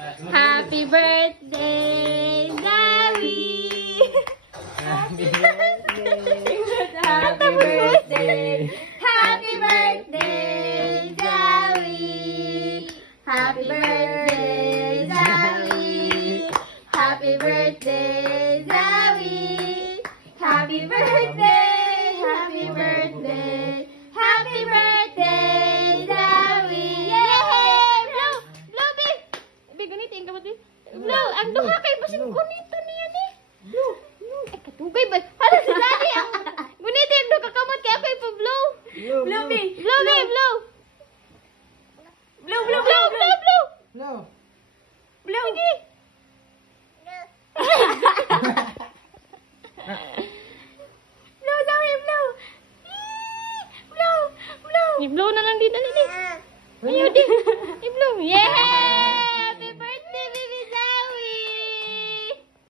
Happy birthday, Zoe! Happy birthday. Happy birthday! Happy birthday, Zoe! Happy birthday, Zoe! Happy birthday, Zoe! Happy birthday! Happy birthday! Happy birthday, Zoe! Yay! Blow! Blow, babe! Babe, ganito yung kamot, babe. Blow! Ang duha kay basin ko nito niya, ni. Blue. Ay, katugay ba? Hala, si Daddy! Gunito yung duha kakamot kaya ako ipa-blow! Blue. Blow, babe! Blow, babe! Blow! Blow, blow, Blow, blow, blow! Blue. Blow! Sige!